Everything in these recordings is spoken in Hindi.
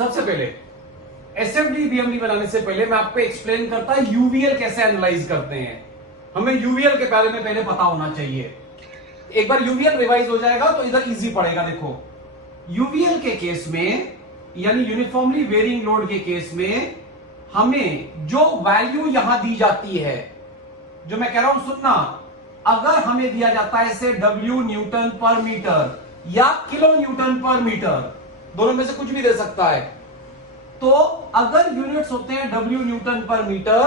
सबसे पहले एसएफडी बीएमडी बनाने से पहले मैं आपको एक्सप्लेन करता यूवीएल कैसे एनालाइज करते हैं। हमें यूवीएल के बारे में पहले पता होना चाहिए। एक बार यूवीएल रिवाइज हो जाएगा तो इधर इजी पड़ेगा। देखो यूवीएल के केस में यानी यूनिफॉर्मली वेरिंग लोड के केस में हमें जो वैल्यू यहां दी जाती है, जो मैं कह रहा हूं सुनना, अगर हमें दिया जाता है इसे W न्यूटन पर मीटर या किलो न्यूटन पर मीटर, दोनों में से कुछ भी दे सकता है, तो अगर यूनिट्स होते हैं W न्यूटन पर मीटर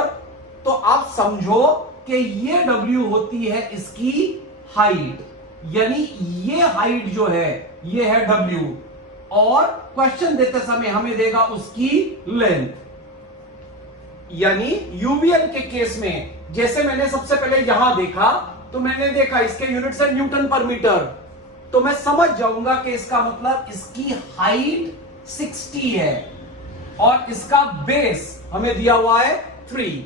तो आप समझो कि ये W होती है इसकी हाइट, यानी ये हाइट जो है ये है W, और क्वेश्चन देते समय हमें देगा उसकी लेंथ। यानी यूवीएल के केस में जैसे मैंने सबसे पहले यहां देखा तो मैंने देखा इसके यूनिट्स है न्यूटन पर मीटर, तो मैं समझ जाऊंगा कि इसका मतलब इसकी हाइट 60 है और इसका बेस हमें दिया हुआ है 3।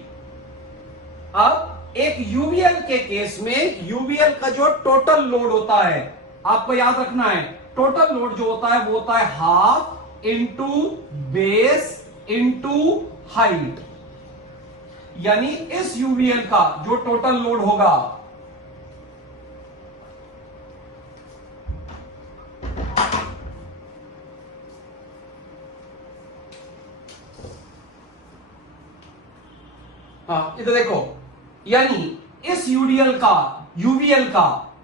अब एक यूवीएल के केस में यूवीएल का जो टोटल लोड होता है, आपको याद रखना है, टोटल लोड जो होता है वो होता है half into base into height. यानी इस यूवीएल का जो टोटल लोड होगा इधर देखो, यानी इस यूवीएल का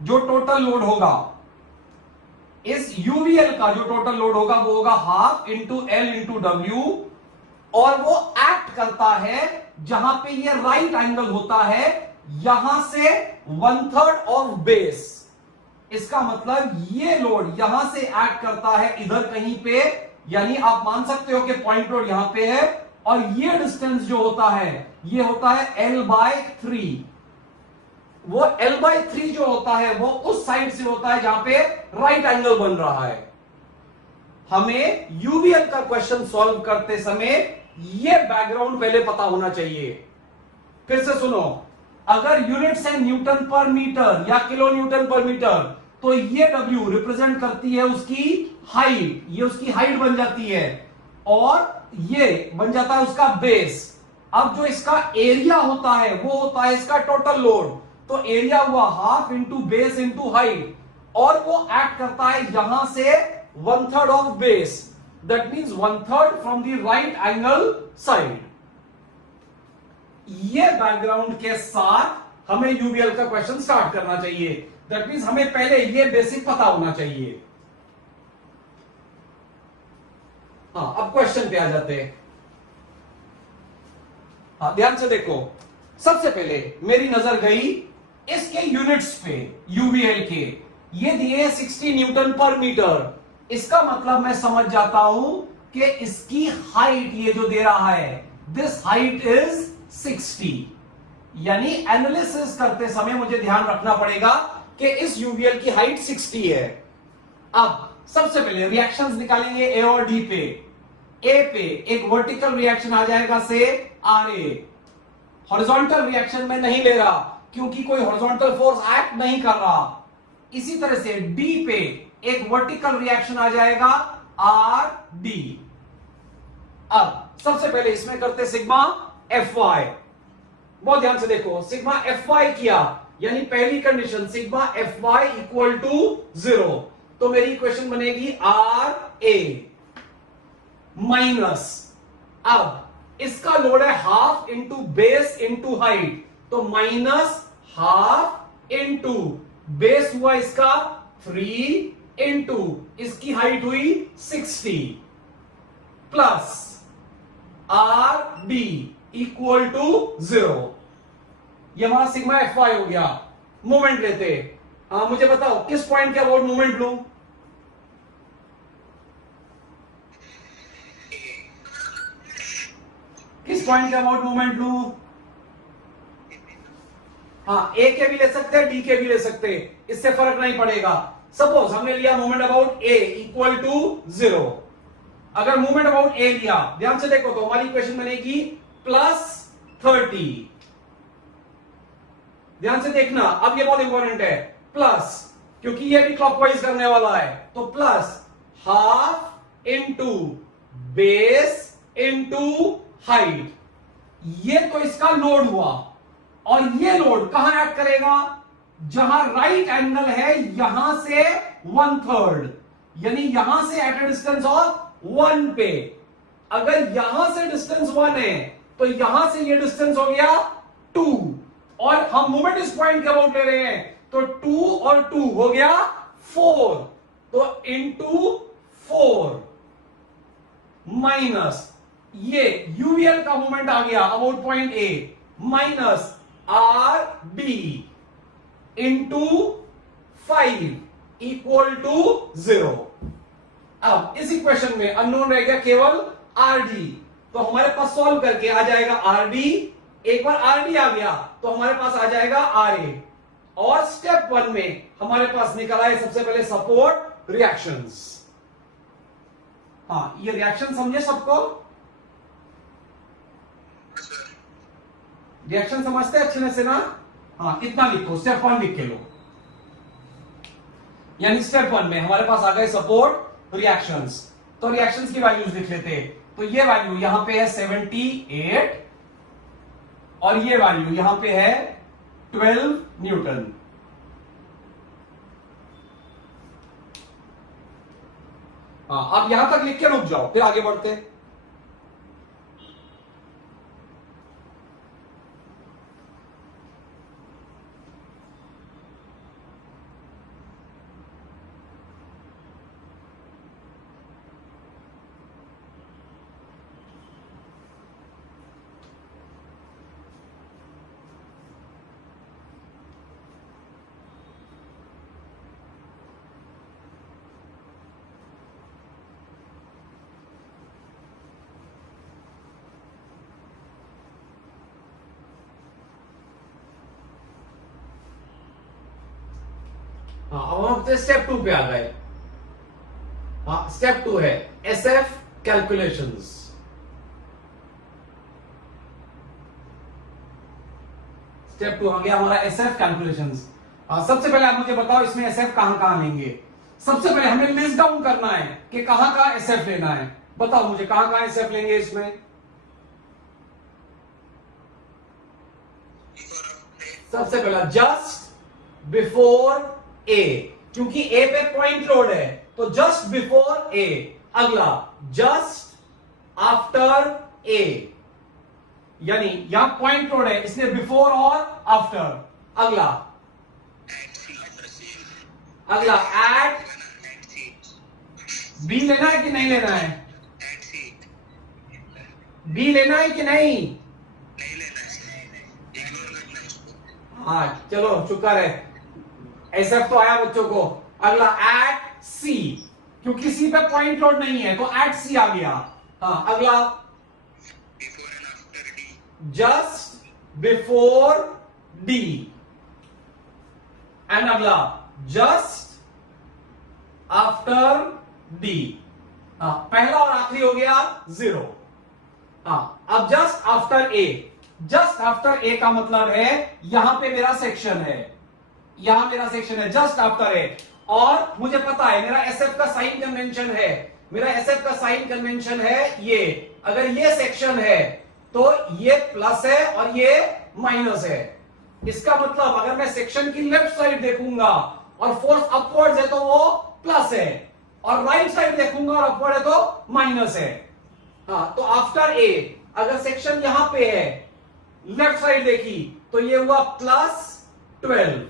जो टोटल लोड होगा, इस यूवीएल का जो टोटल लोड होगा वो होगा half into L into W, और वो एक्ट करता है जहां पे ये राइट एंगल होता है यहां से 1/3 ऑफ बेस। इसका मतलब ये लोड यहां से एक्ट करता है इधर कहीं पे, यानी आप मान सकते हो कि पॉइंट लोड यहां पे है, और ये डिस्टेंस जो होता है ये होता है L/3। वो L/3 जो होता है वो उस साइड से होता है जहां पे राइट एंगल बन रहा है। हमें यूवीएल का क्वेश्चन सॉल्व करते समय ये बैकग्राउंड पहले पता होना चाहिए। फिर से सुनो, अगर यूनिट्स है न्यूटन पर मीटर या किलो न्यूटन पर मीटर, तो ये W रिप्रेजेंट करती है उसकी हाइट, ये उसकी हाइट बन जाती है, और ये बन जाता है उसका बेस। अब जो इसका एरिया होता है वो होता है इसका टोटल लोड, तो एरिया हुआ half into base into height, और वो एक्ट करता है यहां से 1/3 of base, that means 1/3 from the right angle side. ये बैकग्राउंड के साथ हमें यूवीएल का क्वेश्चन स्टार्ट करना चाहिए। दैट मींस हमें पहले ये बेसिक पता होना चाहिए। अब क्वेश्चन पे आ जाते हैं। ध्यान से देखो, सबसे पहले मेरी नजर गई इसके यूनिट्स पे, यूवीएल के ये दिए 60 न्यूटन पर मीटर। इसका मतलब मैं समझ जाता हूं कि इसकी हाइट ये जो दे रहा है, दिस हाइट इज 60। यानी एनालिसिस करते समय मुझे ध्यान रखना पड़ेगा कि इस यूवीएल की हाइट 60 है। अब सबसे पहले रिएक्शंस निकालेंगे ए और डी पे। ए पे एक वर्टिकल रिएक्शन आ जाएगा से RA। हॉरिजॉन्टल रिएक्शन में नहीं ले रहा क्योंकि कोई हॉरिजॉन्टल फोर्स एक्ट नहीं कर रहा। इसी तरह से डी पे एक वर्टिकल रिएक्शन आ जाएगा RD। अब सबसे पहले इसमें करते सिग्मा Fy। बहुत ध्यान से देखो, सिग्मा Fy किया यानी पहली condition sigma Fy equal to 0, तो मेरी इक्वेशन बनेगी RA माइनस, अब इसका लोड है half into base into height, तो माइनस हाफ इंटू बेस हुआ इसका 3 इंटू इसकी हाइट हुई 60 प्लस RD इक्वल टू 0। ये हमारा सिग्मा Fy हो गया। मोमेंट लेते, मुझे बताओ किस पॉइंट के अबाउट मोमेंट लूं? किस पॉइंट के अबाउट मूवमेंट लू? ए के भी ले सकते हैं, डी के भी ले सकते हैं, इससे फर्क नहीं पड़ेगा। सपोज हमने लिया movement about A equal to 0। अगर मूवमेंट अबाउट ए लिया, ध्यान से देखो तो हमारी इक्वेशन बनेगी +30। ध्यान से देखना, अब ये बहुत इंपॉर्टेंट है, प्लस, क्योंकि ये भी क्लॉकवाइज करने वाला है, तो plus half into base into height. ये तो इसका लोड हुआ, और ये लोड कहां एक्ट करेगा? जहां राइट एंगल है यहां से 1/3, यानी यहां से एट ए डिस्टेंस ऑफ 1 पे। अगर यहां से डिस्टेंस 1 है तो यहां से ये डिस्टेंस हो गया 2, और हम मोमेंट इस पॉइंट के अबाउट ले रहे हैं, तो 2 और 2 हो गया 4, तो इनटू 4 माइनस ये यूवीएल का मोमेंट आ गया about point A, minus R B into 5 equal to 0। अब इस इक्वेशन में अननोन रह गया केवल आर डी, तो हमारे पास सॉल्व करके आ जाएगा आर डी। एक बार आर डी आ गया तो हमारे पास आ जाएगा आर ए, और स्टेप 1 में हमारे पास निकला है सबसे पहले सपोर्ट रिएक्शंस। हाँ, ये रिएक्शन समझे सबको? रिएक्शन समझते हैं अच्छे से ना? हाँ, कितना लिखो, स्टेप 1 लिख के लो। यानी स्टेप 1 में हमारे पास आ गए सपोर्ट रिएक्शंस, तो रिएक्शंस की वैल्यूज लिख लेते हैं। तो ये वैल्यू यहां पे है 78, और ये वैल्यू यहां पे है 12 न्यूटन। हाँ, आप यहां तक लिख के रुक जाओ, फिर आगे बढ़ते हैं। हाँ, अब हम अपने स्टेप 2 पे आ गए। हाँ, स्टेप 2 है एसएफ कैलकुलेशंस। स्टेप 2 आ गया हमारा एसएफ कैलकुलेशंस। सबसे पहले आप मुझे बताओ इसमें एसएफ कहां कहां लेंगे। सबसे पहले हमें लिस्ट डाउन करना है कि कहां कहां एसएफ लेना है। बताओ मुझे कहां कहां एसएफ लेंगे इसमें। सबसे पहला जस्ट बिफोर ए, क्योंकि ए पे पॉइंट लोड है तो जस्ट बिफोर ए। अगला जस्ट आफ्टर ए, यानी यहां पॉइंट लोड है इसलिए बिफोर और आफ्टर। अगला एट बी लेना है कि नहीं लेना है? बी लेना है कि नहीं? हाँ चलो शुक्र है, एसएफ तो आया बच्चों को। अगला एट सी, क्योंकि सी पे पॉइंट लोड नहीं है तो एट सी आ गया। हाँ, अगला जस्ट बिफोर डी, एंड अगला जस्ट आफ्टर डी। हाँ, पहला और आखिरी हो गया 0। हाँ, अब just after a. Just after a का मतलब है यहां पे मेरा सेक्शन है, यहां मेरा सेक्शन है जस्ट आफ्टर ए, और मुझे पता है मेरा एसएफ का साइन कन्वेंशन है। मेरा एसएफ का साइन कन्वेंशन है ये, अगर ये सेक्शन है तो ये प्लस है और ये माइनस है। इसका मतलब अगर मैं सेक्शन की लेफ्ट साइड देखूंगा और फोर्स अपवर्ड्स है तो वो प्लस है, और राइट साइड देखूंगा और अपवर्ड है तो माइनस है। हाँ, तो आफ्टर ए अगर सेक्शन यहां पे है, लेफ्ट साइड देखी तो ये हुआ +12।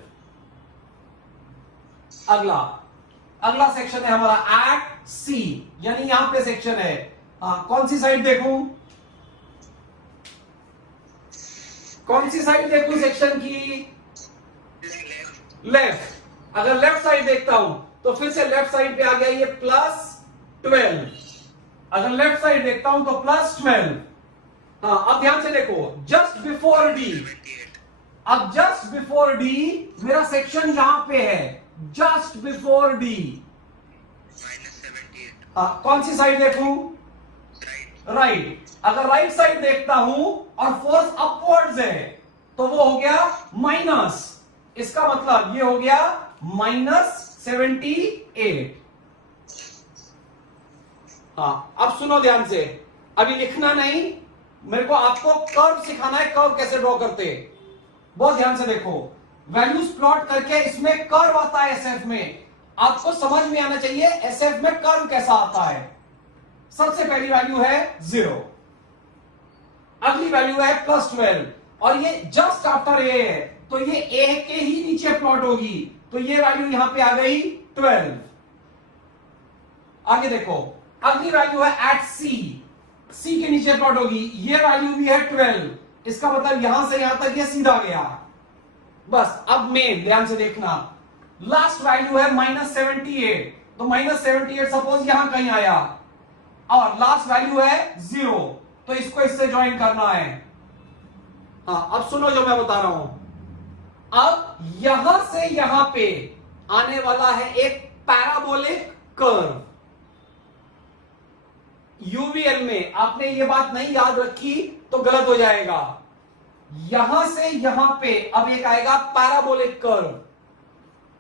अगला सेक्शन है हमारा एट सी, यानी यहां पे सेक्शन है। हाँ, कौन सी साइड देखूं? कौन सी साइड देखूं सेक्शन की? लेफ्ट। अगर लेफ्ट साइड देखता हूं तो फिर से लेफ्ट साइड पे आ गया ये +12। अगर लेफ्ट साइड देखता हूं तो +12। हाँ, अब ध्यान से देखो, जस्ट बिफोर डी। अब जस्ट बिफोर डी मेरा सेक्शन यहां पे है, जस्ट बिफोर डी। हाँ, कौन सी साइड देखूं? राइट। अगर राइट साइड देखता हूं और फोर्स अपवर्ड्स है तो वो हो गया माइनस। इसका मतलब ये हो गया -78। हाँ, अब सुनो ध्यान से, अभी लिखना नहीं, मेरे को आपको कर्व सिखाना है, कर्व कैसे ड्रॉ करते हैं। बहुत ध्यान से देखो, वैल्यूज प्लॉट करके इसमें कर्व आता है एसएफ में, आपको समझ में आना चाहिए एसएफ में कर्व कैसा आता है। सबसे पहली वैल्यू है 0, अगली वैल्यू है +12, और ये जस्ट आफ्टर ए है, तो ये ए के ही नीचे प्लॉट होगी, तो ये वैल्यू यहां पे आ गई 12। आगे देखो, अगली वैल्यू है एट सी के नीचे प्लॉट होगी, ये वैल्यू भी है 12, इसका मतलब यहां से यहां तक ये सीधा गया। बस अब मेन ध्यान से देखना, लास्ट वैल्यू है -78, तो -78 सपोज यहां कहीं आया, और लास्ट वैल्यू है 0, तो इसको इससे ज्वाइन करना है। हाँ, अब सुनो जो मैं बता रहा हूं, अब यहां से यहां पे आने वाला है एक पैराबोलिक कर्व। यूवीएल में आपने ये बात नहीं याद रखी तो गलत हो जाएगा। यहां से यहां पे अब एक आएगा पैराबोलिक कर्व,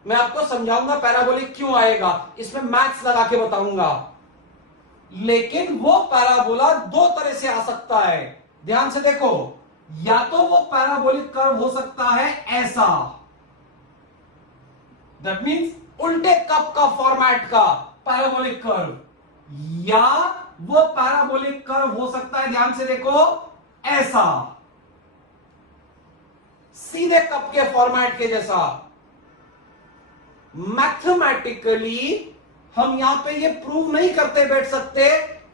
मैं आपको समझाऊंगा पैराबोलिक क्यों आएगा, इसमें मैथ्स लगा के बताऊंगा। लेकिन वो पैराबोला दो तरह से आ सकता है, ध्यान से देखो, या तो वो पैराबोलिक कर्व हो सकता है ऐसा, दैट मींस उल्टे कप का फॉर्मेट का पैराबोलिक कर्व, या वो पैराबोलिक कर्व हो सकता है, ध्यान से देखो, ऐसा सीधे कप के फॉर्मेट के जैसा। मैथमेटिकली हम यहां पे ये प्रूव नहीं करते बैठ सकते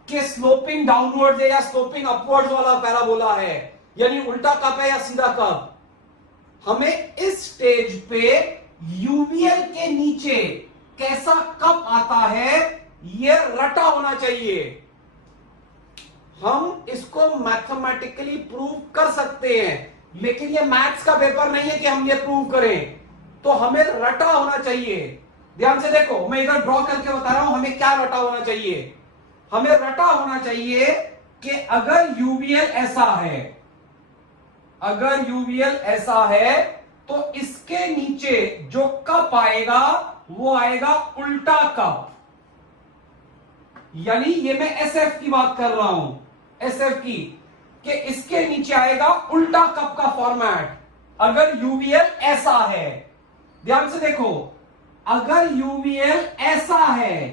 कि स्लोपिंग डाउनवर्ड है या स्लोपिंग अपवर्ड वाला पैराबोला है, यानी उल्टा कप है या सीधा कप। हमें इस स्टेज पे यूवीएल के नीचे कैसा कप आता है ये रटा होना चाहिए। हम इसको मैथमेटिकली प्रूव कर सकते हैं, लेकिन ये मैथ्स का पेपर नहीं है कि हम ये प्रूव करें, तो हमें रटा होना चाहिए। ध्यान से देखो, मैं इधर ड्रॉ करके बता रहा हूं हमें क्या रटा होना चाहिए। हमें रटा होना चाहिए कि अगर यूवीएल ऐसा है, अगर यूवीएल ऐसा है तो इसके नीचे जो कप आएगा वो आएगा उल्टा कप, यानी ये मैं एसएफ की बात कर रहा हूं, एसएफ की, कि इसके नीचे आएगा उल्टा कप का फॉर्मेट अगर यूवीएल ऐसा है। ध्यान से देखो, अगर यूवीएल ऐसा है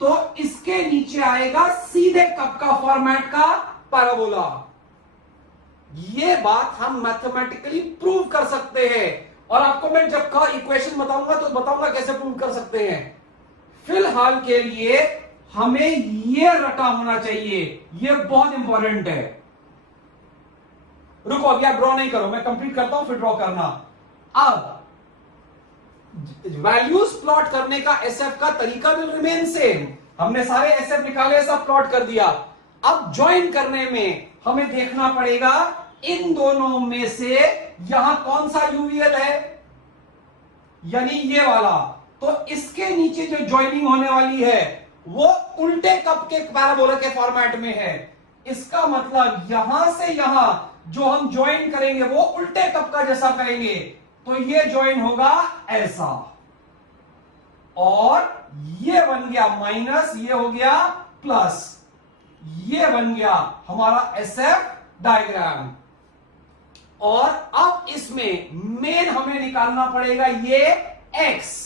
तो इसके नीचे आएगा सीधे कप का फॉर्मेट का पैराबोला। ये बात हम मैथमेटिकली प्रूव कर सकते हैं, और आपको मैं जब का इक्वेशन बताऊंगा तो बताऊंगा कैसे प्रूव कर सकते हैं। फिलहाल के लिए हमें ये रटा होना चाहिए, ये बहुत इंपॉर्टेंट है। रुको, अभी आप ड्रॉ नहीं करो, मैं कंप्लीट करता हूं फिर ड्रॉ करना। अब वैल्यूज प्लॉट करने का एसएफ का तरीका विल रिमेन सेम, हमने सारे एसएफ निकाले, सब प्लॉट कर दिया। अब ज्वाइन करने में हमें देखना पड़ेगा इन दोनों में से यहां कौन सा यूवीएल है, यानी ये वाला, तो इसके नीचे जो ज्वाइनिंग होने वाली है वो उल्टे कप के पैराबोला के फॉर्मेट में है। इसका मतलब यहां से यहां जो हम ज्वाइन करेंगे वो उल्टे कप का जैसा करेंगे, तो ये ज्वाइन होगा ऐसा, और ये बन गया माइनस, ये हो गया प्लस, ये बन गया हमारा एसएफ डायग्राम। और अब इसमें मेन हमें निकालना पड़ेगा ये एक्स,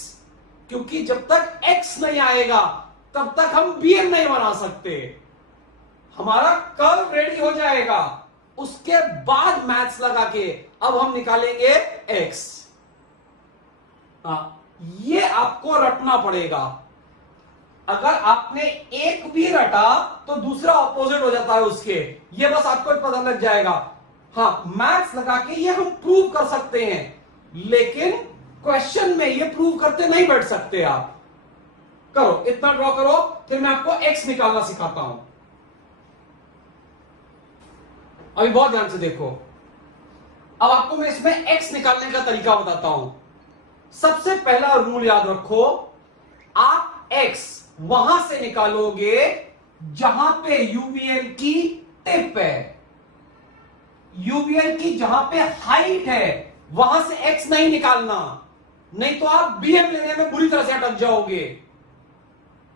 क्योंकि जब तक एक्स नहीं आएगा तब तक हम बीएम नहीं बना सकते। हमारा कर्व रेडी हो जाएगा, उसके बाद मैथ्स लगा के अब हम निकालेंगे एक्स। ये आपको रटना पड़ेगा, अगर आपने एक भी रटा तो दूसरा ऑपोजिट हो जाता है उसके, ये बस आपको पता लग जाएगा। हाँ, मैथ्स लगा के ये हम प्रूव कर सकते हैं, लेकिन क्वेश्चन में ये प्रूव करते नहीं बैठ सकते आप। करो, इतना ड्रॉ करो, फिर मैं आपको एक्स निकालना सिखाता हूं। अभी बहुत ध्यान से देखो, अब आपको मैं इसमें एक्स निकालने का तरीका बताता हूं। सबसे पहला रूल याद रखो, आप एक्स वहां से निकालोगे जहां पे यूवीएल की टिप है, यूवीएल की जहां पे हाइट है वहां से एक्स नहीं निकालना, नहीं तो आप बीएम लेने में बुरी तरह से अटक जाओगे।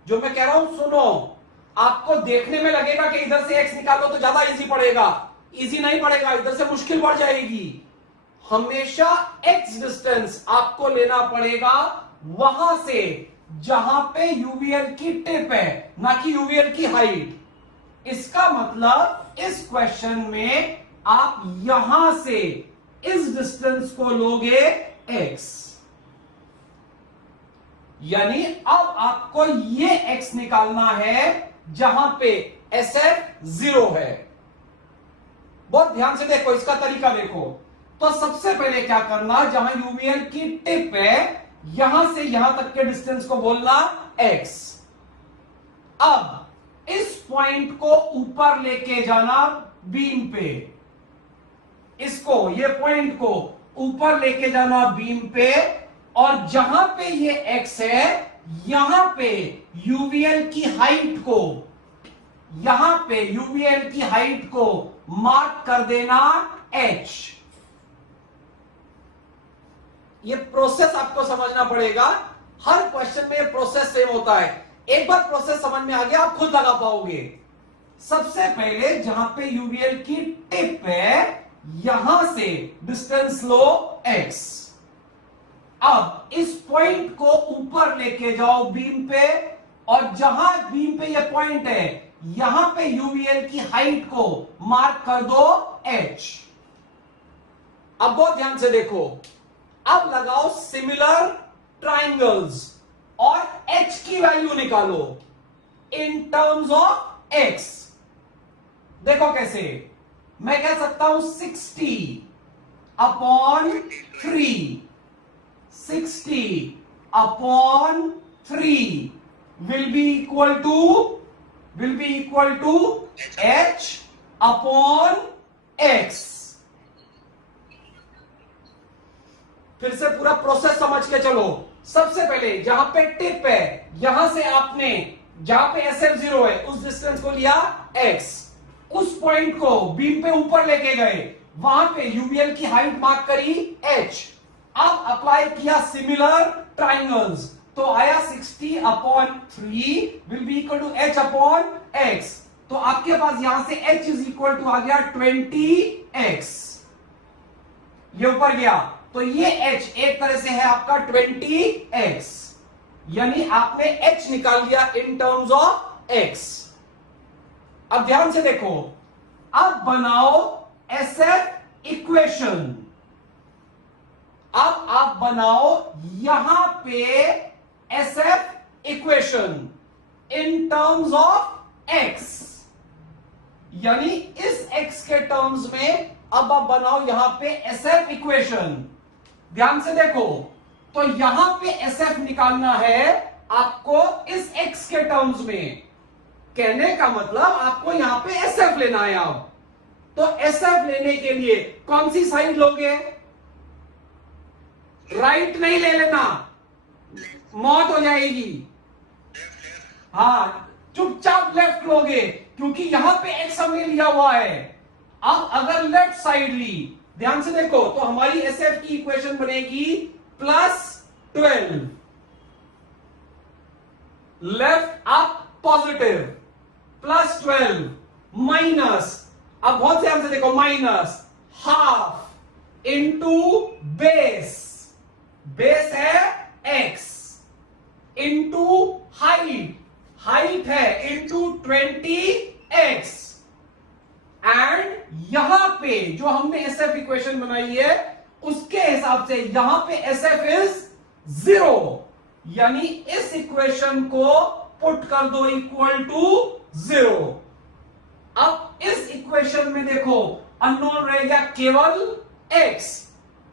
जो मैं कह रहा हूं सुनो, आपको देखने में लगेगा कि इधर से x निकालो तो ज्यादा इजी पड़ेगा, इजी नहीं पड़ेगा, इधर से मुश्किल बढ़ जाएगी। हमेशा x डिस्टेंस आपको लेना पड़ेगा वहां से जहां पे यूवीएल की टिप है, ना कि यूवीएल की हाइट। इसका मतलब इस क्वेश्चन में आप यहां से इस डिस्टेंस को लोगे x, यानी अब आपको ये x निकालना है जहां पे SF 0 है। बहुत ध्यान से देखो, इसका तरीका देखो। तो सबसे पहले क्या करना, जहां यूवीएल की टिप है यहां से यहां तक के डिस्टेंस को बोलना x। अब इस पॉइंट को ऊपर लेके जाना बीम पे, इसको ये पॉइंट को ऊपर लेके जाना बीम पे, और जहां पे ये x है यहां पे यूवीएल की हाइट को, यहां पे यूवीएल की हाइट को मार्क कर देना h। ये प्रोसेस आपको समझना पड़ेगा, हर क्वेश्चन में ये प्रोसेस सेम होता है। एक बार प्रोसेस समझ में आ गया आप खुद लगा पाओगे। सबसे पहले जहां पे यूवीएल की टिप है यहां से डिस्टेंस लो x। अब इस पॉइंट को ऊपर लेके जाओ बीम पे, और जहां बीम पे ये पॉइंट है यहां पे यूवीएल की हाइट को मार्क कर दो h। अब बहुत ध्यान से देखो, अब लगाओ सिमिलर ट्राइंगल्स और h की वैल्यू निकालो इन टर्म्स ऑफ x। देखो कैसे, मैं कह सकता हूं 60 upon 3, 60 upon 3 will be equal to h upon x। फिर से पूरा प्रोसेस समझ के चलो। सबसे पहले जहां पे टिप है यहां से आपने, जहां पे SF 0 है उस डिस्टेंस को लिया x, उस पॉइंट को बीम पे ऊपर लेके गए, वहां पे यूवीएल की हाइट मार्क करी h। अब अप्लाई किया सिमिलर ट्राइंगल्स, तो आया 60 upon 3 will be equal to h upon x। तो आपके पास यहां से h इज इक्वल टू आ गया 20x। ये ऊपर गया तो ये h एक तरह से है आपका 20x, यानी आपने h निकाल लिया इन टर्म्स ऑफ x। अब ध्यान से देखो, अब बनाओ SF इक्वेशन। अब आप बनाओ यहां पे SF equation in terms of x, यानी इस x के टर्म्स में अब आप बनाओ यहां पे SF इक्वेशन। ध्यान से देखो, तो यहां पे SF निकालना है आपको इस x के टर्म्स में। कहने का मतलब आपको यहां पे SF लेना है। आप तो SF लेने के लिए कौन सी साइड लोगे? राइट नहीं ले लेना, मौत हो जाएगी। हाँ, चुपचाप लेफ्ट लोगे, क्योंकि यहां पे x हमने लिया हुआ है। अब अगर लेफ्ट साइड ली, ध्यान से देखो, तो हमारी SF की इक्वेशन बनेगी +12, लेफ्ट अप पॉजिटिव, +12 माइनस, अब बहुत ध्यान से देखो, minus half into base, base है x, इंटू हाइट, हाइट है इंटू 20x, एंड यहां पे जो हमने SF इक्वेशन बनाई है उसके हिसाब से यहां पे SF इज 0, यानी इस इक्वेशन को पुट कर दो इक्वल टू 0। अब इस इक्वेशन में देखो अननोन रहेगा केवल x,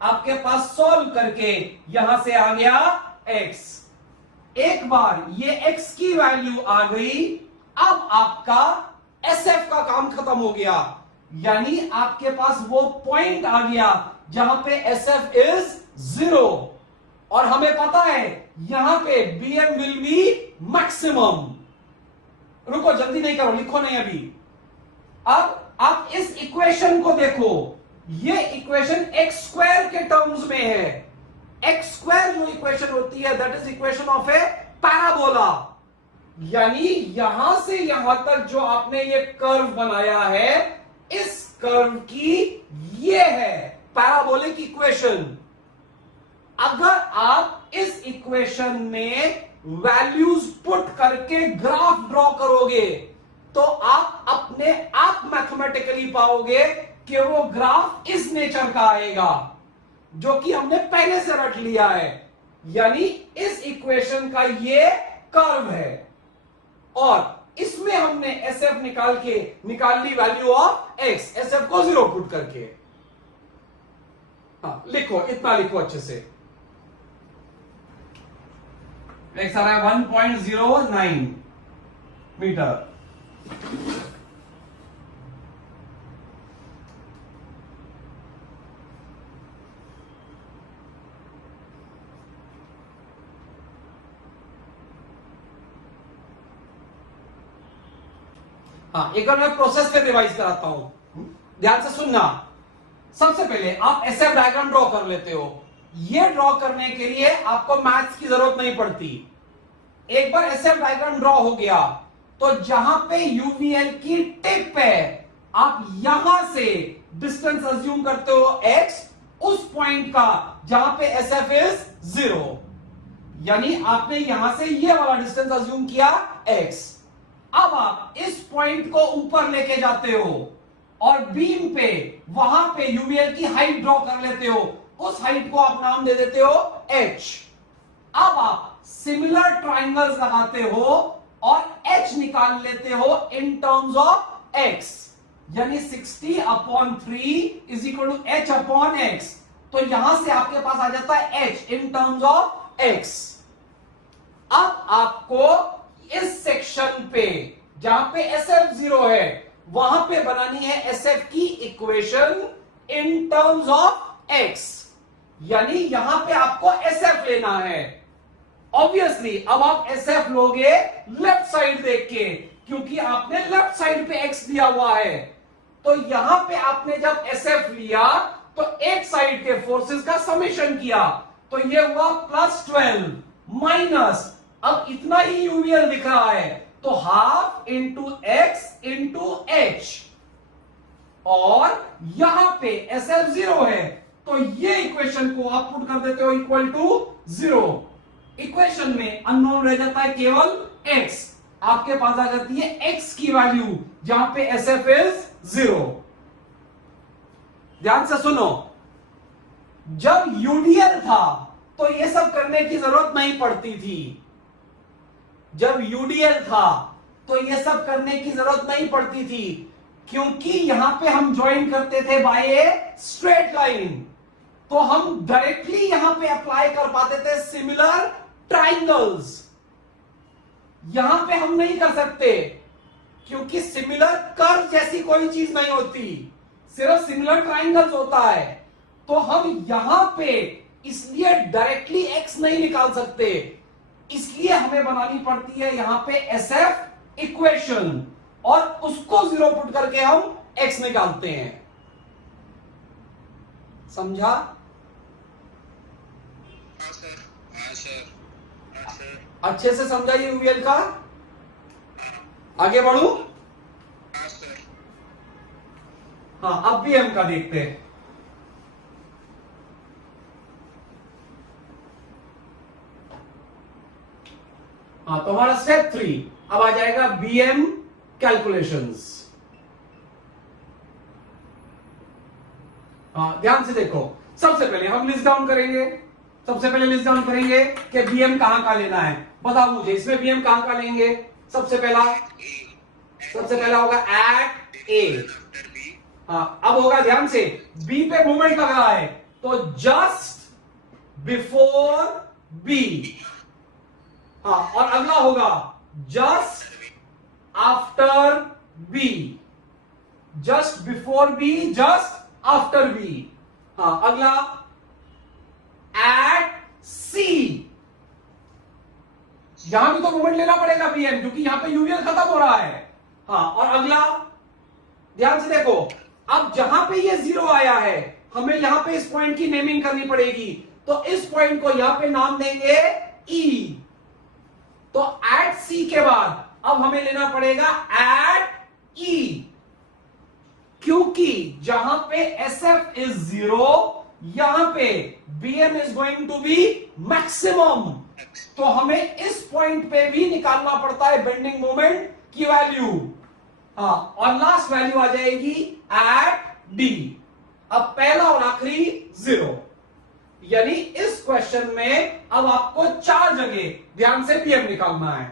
आपके पास सॉल्व करके यहां से आ गया x। एक बार ये x की वैल्यू आ गई, अब आपका SF का काम खत्म हो गया, यानी आपके पास वो पॉइंट आ गया जहां पे SF इज 0, और हमें पता है यहां पे BM विल बी मैक्सिमम। रुको, जल्दी नहीं करो, लिखो नहीं अभी। अब आप इस इक्वेशन को देखो, ये इक्वेशन x² के टर्म्स में है। x² जो इक्वेशन होती है that is equation of A parabola. यानी यहां से यहां तक जो आपने ये कर्व बनाया है, इस कर्व की ये है पैराबोलिक इक्वेशन। अगर आप इस इक्वेशन में वैल्यूज पुट करके ग्राफ ड्रॉ करोगे तो आप अपने आप मैथमेटिकली पाओगे कि वो ग्राफ इस नेचर का आएगा जो कि हमने पहले से रट लिया है। यानी इस इक्वेशन का ये कर्व है और इसमें हमने एस एफ निकाल ली value of X, S F को 0 पुट करके। हाँ लिखो, इतना लिखो अच्छे से। एक्स आ रहा है 1.09 मीटर। हाँ एक बार मैं प्रोसेस पे रिवाइज कराता हूं, ध्यान से सुनना। सबसे पहले आप एसएफ डायग्राम ड्रॉ कर लेते हो। ये ड्रॉ करने के लिए आपको मैथ्स की जरूरत नहीं पड़ती। एक बार एसएफ डायग्राम ड्रॉ हो गया तो जहां पे यूवीएल की टिप है, आप यहां से डिस्टेंस अज्यूम करते हो x, उस पॉइंट का जहां पे एसएफ इज 0। यानी आपने यहां से ये वाला डिस्टेंस अज्यूम किया x। अब आप इस पॉइंट को ऊपर लेके जाते हो और बीम पे वहां पे यूवीएल की हाइट ड्रॉ कर लेते हो। उस हाइट को आप नाम दे देते हो h। अब आप सिमिलर ट्राइंगल्स लगाते हो और h निकाल लेते हो इन टर्म्स ऑफ x। यानी 60/3 is equal to h upon x। तो यहां से आपके पास आ जाता है h in terms of x। अब आपको इस सेक्शन पे जहां पे SF 0 है, वहां पे बनानी है SF की equation in terms of x। यानी यहां पे आपको SF लेना है। ऑब्वियसली अब आप SF लोगे लेफ्ट साइड देख के, क्योंकि आपने लेफ्ट साइड पे x दिया हुआ है। तो यहां पे आपने जब SF लिया तो एक साइड के फोर्सेस का समेशन किया, तो ये हुआ +12 माइनस, अब इतना ही यूवीएल दिख रहा है, तो half into x into H. और यहां पे SF 0 है, तो ये इक्वेशन को आप पुट कर देते हो इक्वल टू 0। इक्वेशन में अननोन रह जाता है केवल x। आपके पास आ जाती है x की वैल्यू जहां पे SF इज 0। ध्यान से सुनो, जब यूडीएल था तो ये सब करने की जरूरत नहीं पड़ती थी। जब यूडीएल था तो ये सब करने की जरूरत नहीं पड़ती थी, क्योंकि यहां पे हम ज्वाइन करते थे बाय ए स्ट्रेट लाइन। तो हम डायरेक्टली यहां पे अप्लाई कर पाते थे सिमिलर ट्राइंगल्स। यहां पे हम नहीं कर सकते, क्योंकि सिमिलर कर्व जैसी कोई चीज नहीं होती, सिर्फ सिमिलर ट्राइंगल्स होता है। तो हम यहां पे इसलिए डायरेक्टली x नहीं निकाल सकते, इसलिए हमें बनानी पड़ती है यहां पे SF इक्वेशन, और उसको 0 पुट करके हम x निकालते हैं। समझा? अच्छे से समझा ये यूवीएल का? आगे बढ़ू? हाँ, अब भी हम का देखते हैं। हाँ, तो हमारा स्टेप 3 अब आ जाएगा BM कैलकुलेशंस। हाँ, ध्यान से देखो, सबसे पहले हम लिस्ट डाउन करेंगे। सबसे पहले लिस्ट डाउन करेंगे कि BM कहां का लेना है। बताओ मुझे, इसमें BM कहां का लेंगे? सबसे पहला होगा एट A। हाँ, अब होगा, ध्यान से, B पे मूवमेंट लग रहा है, तो जस्ट बिफोर B। हाँ, और अगला होगा just after B, just before B, just after B। हाँ, अगला एट C। यहां भी तो मूवमेंट लेना पड़ेगा BM, क्योंकि यहां पे यूवीएल खत्म हो रहा है। हाँ, और अगला, ध्यान से देखो, अब जहां पे ये 0 आया है, हमें यहां पे इस पॉइंट की नेमिंग करनी पड़ेगी। तो इस पॉइंट को यहां पे नाम देंगे E। तो एट सी के बाद अब हमें लेना पड़ेगा एट ई, क्योंकि जहां पे एस एफ इज 0, यहां पे B M is going to be maximum, तो हमें इस पॉइंट पे भी निकालना पड़ता है बेंडिंग मोमेंट की वैल्यू। हाँ, और लास्ट वैल्यू आ जाएगी एट डी। अब पहला और आखिरी 0, यानी इस क्वेश्चन में अब आपको 4 जगह ध्यान से पीएम निकालना है।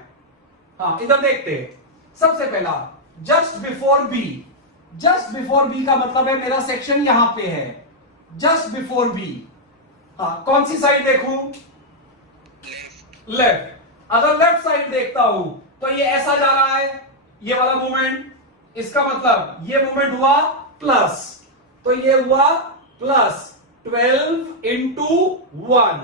हाँ, इधर देखते हैं। सबसे पहला just before B. Just before B का मतलब है मेरा सेक्शन यहां पे है, जस्ट बिफोर बी। हाँ, कौन सी साइड देखूं? लेफ्ट। अगर लेफ्ट साइड देखता हूं तो ये ऐसा जा रहा है, ये वाला मूवमेंट, इसका मतलब ये मूवमेंट हुआ प्लस, तो ये हुआ प्लस 12 इंटू 1।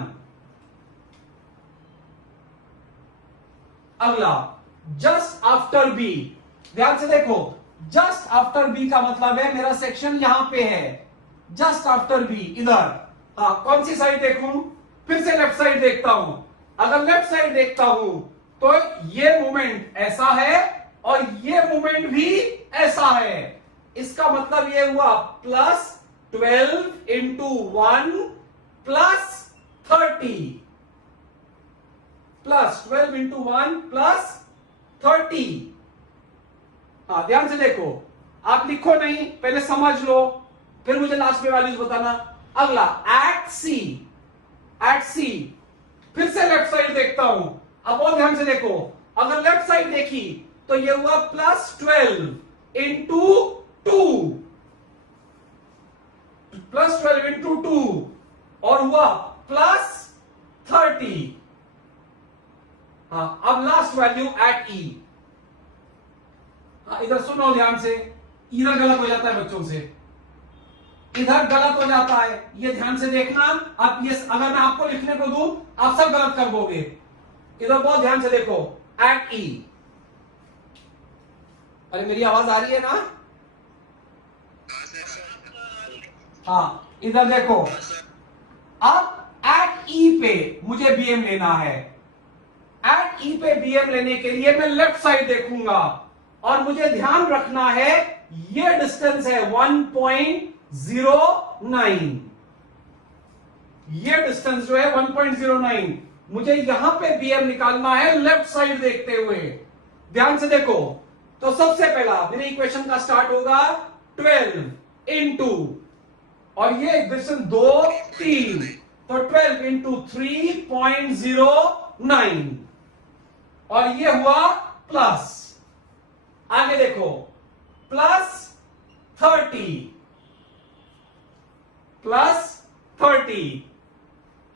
अगला जस्ट आफ्टर बी, ध्यान से देखो, जस्ट आफ्टर बी का मतलब है मेरा सेक्शन यहां पे है, जस्ट आफ्टर बी इधर। हाँ, कौन सी साइड देखूं? फिर से लेफ्ट साइड देखता हूं। अगर लेफ्ट साइड देखता हूं तो ये मूवमेंट ऐसा है और ये मूवमेंट भी ऐसा है, इसका मतलब ये हुआ plus 12 into 1 plus 30, plus 12 into 1 plus 30। हाँ, ध्यान से देखो, आप लिखो नहीं, पहले समझ लो, फिर मुझे लास्ट में वैल्यूज बताना। अगला एट सी, एट सी, फिर से लेफ्ट साइड देखता हूं। अब और ध्यान से देखो, अगर लेफ्ट साइड देखी तो ये हुआ प्लस 12 इंटू 2, प्लस 12 इंटू 2 और हुआ प्लस 30। हाँ, अब लास्ट वैल्यू एट ई। हाँ, इधर सुनो ध्यान से, इधर गलत हो जाता है बच्चों से, इधर गलत हो जाता है, ये ध्यान से देखना। अब ये अगर मैं आपको लिखने को दूं आप सब गलत कर दोगे। इधर बहुत ध्यान से देखो, एट ई। अरे मेरी आवाज आ रही है ना? हाँ, इधर देखो, अब एट ई पे मुझे बीएम लेना है। एट ई पे बीएम लेने के लिए मैं लेफ्ट साइड देखूंगा और मुझे ध्यान रखना है ये डिस्टेंस है 1.09, ये डिस्टेंस जो है 1.09। मुझे यहां पे बीएम निकालना है लेफ्ट साइड देखते हुए। ध्यान से देखो, तो सबसे पहला मेरे इक्वेशन का स्टार्ट होगा 12 इंटू, और ये डिस्टेंस 2 3, तो 12 इंटू 3.09 और ये हुआ प्लस। आगे देखो, प्लस 30, प्लस 30।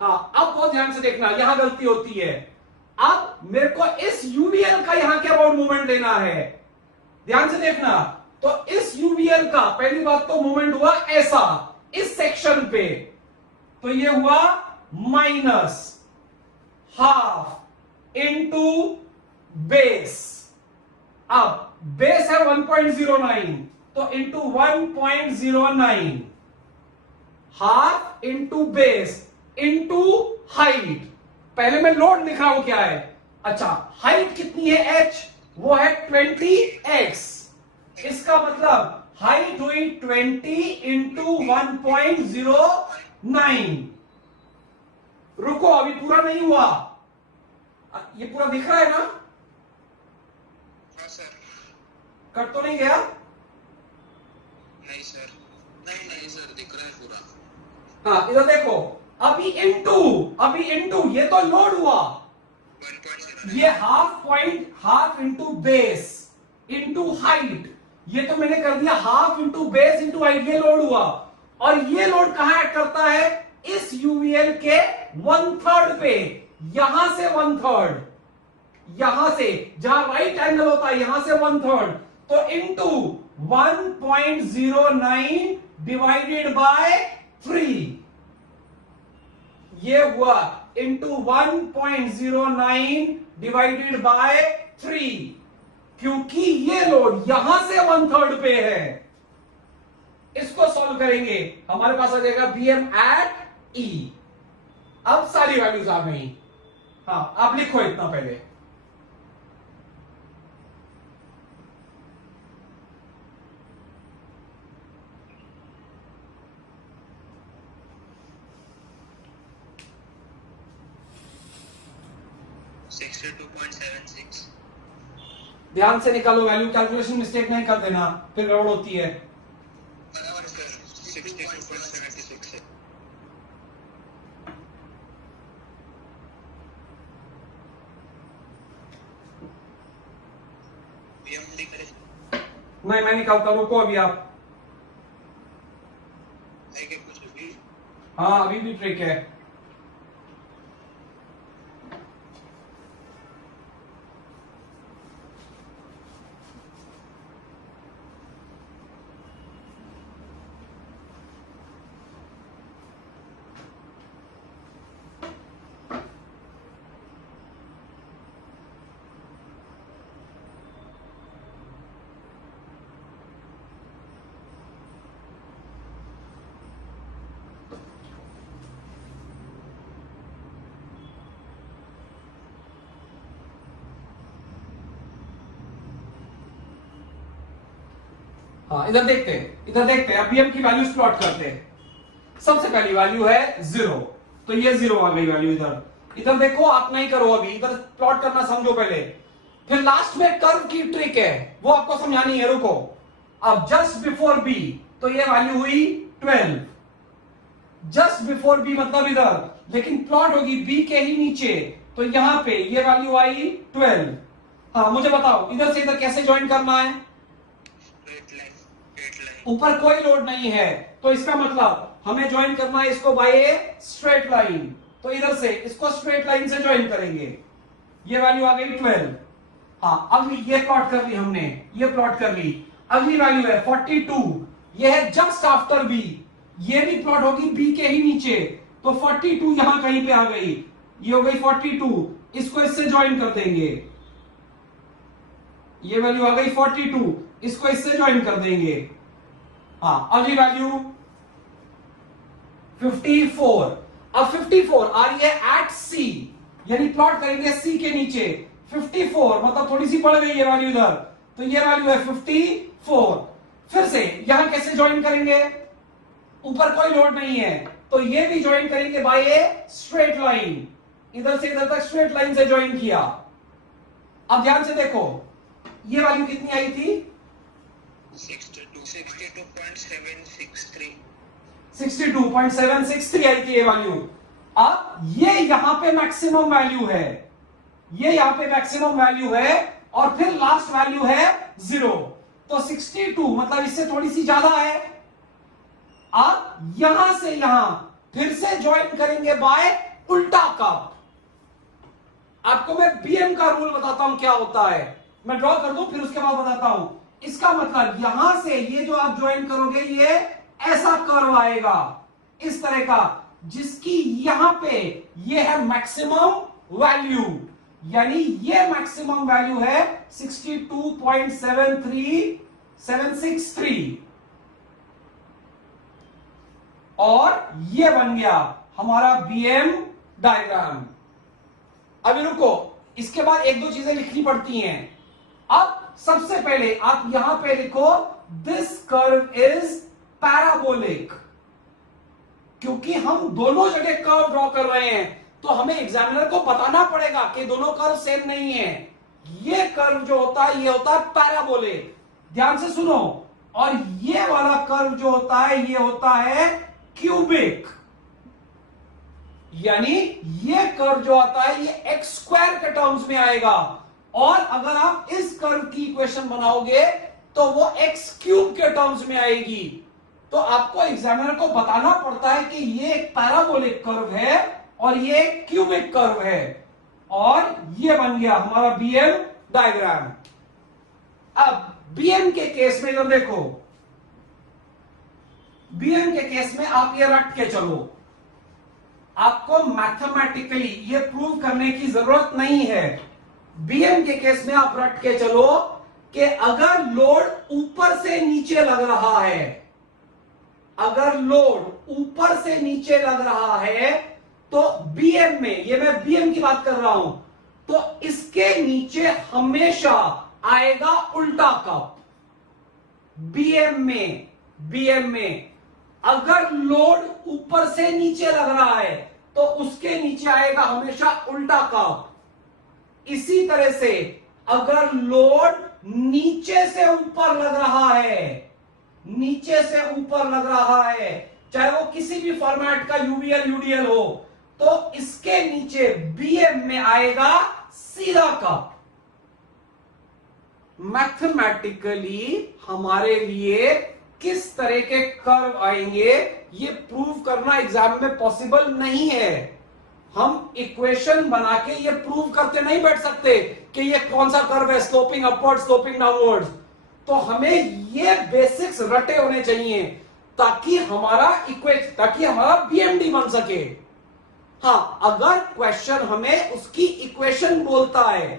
हाँ, अब बहुत ध्यान से देखना, यहां गलती होती है। अब मेरे को इस यूवीएल का यहां क्या अबाउट मूवमेंट लेना है, ध्यान से देखना। तो इस यूवीएल का पहली बात तो मूवमेंट हुआ ऐसा इस सेक्शन पे, तो ये हुआ माइनस हाफ इंटू बेस। अब बेस है 1.09, तो into 1.09, half into base into height. पहले मैं लोड लिख रहा हूं क्या है, अच्छा हाइट कितनी है h, वो है 20x। इसका मतलब हाइट हुई 20 इंटू 1.09। रुको, अभी पूरा नहीं हुआ, ये पूरा दिख रहा है ना? कट तो नहीं गया? नहीं सर, नहीं सर, दिख रहा है पूरा। हाँ, इधर देखो, अभी इंटू ये तो लोड हुआ, 1.09। ये half into base into height, ये तो मैंने कर दिया half into base into height, ये लोड हुआ। और ये लोड कहां एक्ट करता है, इस यूवीएल के 1/3 पे, यहां से 1/3, यहां से जहां राइट एंगल होता है यहां से 1/3, तो इंटू 1.09 डिवाइडेड बाय 3, ये हुआ इंटू 1.09 डिवाइडेड बाय 3, क्योंकि ये लोड यहां से 1/3 पे है। इसको सॉल्व करेंगे, हमारे पास आ जाएगा बीएम एट ई। अब सारी वैल्यूज आ गई। हाँ, आप लिखो इतना पहले, 62.76 ध्यान से निकालो वैल्यू, कैलकुलेशन मिस्टेक नहीं कर देना, फिर गड़बड़ होती है। बराबर सर 62.76 है। BMD करे नहीं मैं निकालता हूं, रुको अभी आप। है कि कुछ भी हाँ अभी भी ट्रिक है। हाँ इधर देखते हैं, इधर देखते हैं, अब बीएम की वैल्यूज प्लॉट करते हैं। सबसे पहली वैल्यू है 0, तो ये 0 आ गई वैल्यू इधर। इधर देखो, आप नहीं करो अभी, इधर प्लॉट करना समझो पहले, फिर लास्ट में कर्व की ट्रिक है वो आपको समझानी है, रुको। अब जस्ट बिफोर बी, तो ये वैल्यू हुई 12, जस्ट बिफोर बी मतलब इधर, लेकिन प्लॉट होगी बी के ही नीचे, तो यहां पे ये वैल्यू आई 12। हाँ मुझे बताओ इधर से इधर कैसे ज्वाइन करना है? स्ट्रेट लाइन ऊपर कोई लोड नहीं है, तो इसका मतलब हमें ज्वाइन करना है इसको बाय ए स्ट्रेट लाइन, तो इधर से इसको स्ट्रेट लाइन से ज्वाइन करेंगे। ये वैल्यू आ गई 12। हाँ अब ये प्लॉट कर ली हमने, ये प्लॉट कर ली। अगली वैल्यू है 42, ये है जस्ट आफ्टर बी, ये भी प्लॉट होगी बी के ही नीचे, तो 42 यहां कहीं पे आ गई, ये हो गई 42, इसको इससे ज्वाइन कर देंगे। ये वैल्यू आ गई 42, इसको इससे ज्वाइन कर देंगे। हाँ अगली वैल्यू 54, अब 54 आ रही है एट सी, यानी प्लॉट करेंगे सी के नीचे। 54 मतलब थोड़ी सी बढ़ गई ये वैल्यू इधर, तो ये वैल्यू है 54। फिर से यहां कैसे ज्वाइन करेंगे? ऊपर कोई लोड नहीं है, तो ये भी ज्वाइन करेंगे बाय ए स्ट्रेट लाइन, इधर से इधर तक स्ट्रेट लाइन से ज्वाइन किया। अब ध्यान से देखो, ये वैल्यू कितनी आई थी? 62.763 आई थी ये वैल्यू। अब ये यहां पे मैक्सिमम वैल्यू है, ये यहां पे मैक्सिमम वैल्यू है, और फिर लास्ट वैल्यू है 0, तो 62 मतलब इससे थोड़ी सी ज्यादा है। अब यहां से यहां फिर से ज्वाइन करेंगे बाय उल्टा कप। आपको मैं बीएम का रूल बताता हूं क्या होता है, मैं ड्रॉ कर दूं फिर उसके बाद बताता हूं। इसका मतलब यहां से ये जो आप ज्वाइन करोगे, ये ऐसा कर्व आएगा इस तरह का, जिसकी यहां पे ये है मैक्सिमम वैल्यू, यानी ये मैक्सिमम वैल्यू है 62.73763, और ये बन गया हमारा बीएम डायग्राम। अभी रुको, इसके बाद एक दो चीजें लिखनी पड़ती हैं। अब सबसे पहले आप यहां पे लिखो दिस कर्व इज पैराबोलिक, क्योंकि हम दोनों जगह कर्व ड्रॉ कर रहे हैं, तो हमें एग्जामिनर को बताना पड़ेगा कि दोनों कर्व सेम नहीं है। ये कर्व जो होता है ये होता है पैराबोलिक, ध्यान से सुनो, और ये वाला कर्व जो होता है ये होता है क्यूबिक, यानी ये कर्व जो आता है ये एक्स स्क्वायर के टर्म्स में आएगा, और अगर आप इस कर्व की इक्वेशन बनाओगे तो वो एक्स क्यूब के टर्म्स में आएगी। तो आपको एग्जामिनर को बताना पड़ता है कि ये एक पैराबोलिक कर्व है और ये एक क्यूबिक कर्व है, और ये बन गया हमारा बीएम डायग्राम। अब बीएम के केस में जब देखो, बीएम के केस में आप ये रट के चलो, आपको मैथमेटिकली ये प्रूव करने की जरूरत नहीं है। बीएम के केस में आप रट के चलो कि अगर लोड ऊपर से नीचे लग रहा है, अगर लोड ऊपर से नीचे लग रहा है, तो बीएम में, ये मैं बीएम की बात कर रहा हूं, तो इसके नीचे हमेशा आएगा उल्टा कप। बीएम में अगर लोड ऊपर से नीचे लग रहा है तो उसके नीचे आएगा हमेशा उल्टा कप। इसी तरह से अगर लोड नीचे से ऊपर लग रहा है, नीचे से ऊपर लग रहा है, चाहे वो किसी भी फॉर्मेट का यूवीएल यूडीएल हो, तो इसके नीचे बीएम में आएगा सीधा कप। मैथमेटिकली हमारे लिए किस तरह के कर्व आएंगे ये प्रूव करना एग्जाम में पॉसिबल नहीं है। हम इक्वेशन बना के ये प्रूव करके नहीं बैठ सकते कि ये कौन सा कर्व है, स्लोपिंग अपवर्ड स्लोपिंग डाउनवर्ड। तो हमें ये बेसिक्स रटे होने चाहिए ताकि हमारा बीएमडी बन सके। हाँ, अगर क्वेश्चन हमें उसकी इक्वेशन बोलता है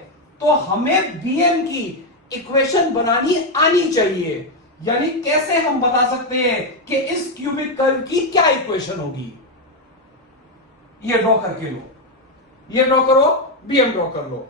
तो हमें बीएम की इक्वेशन बनानी आनी चाहिए। यानी कैसे हम बता सकते हैं कि इस क्यूबिक कर्व की क्या इक्वेशन होगी। ये ड्रॉ करके लो, ये ड्रॉ करो, बीएम ड्रॉ कर लो।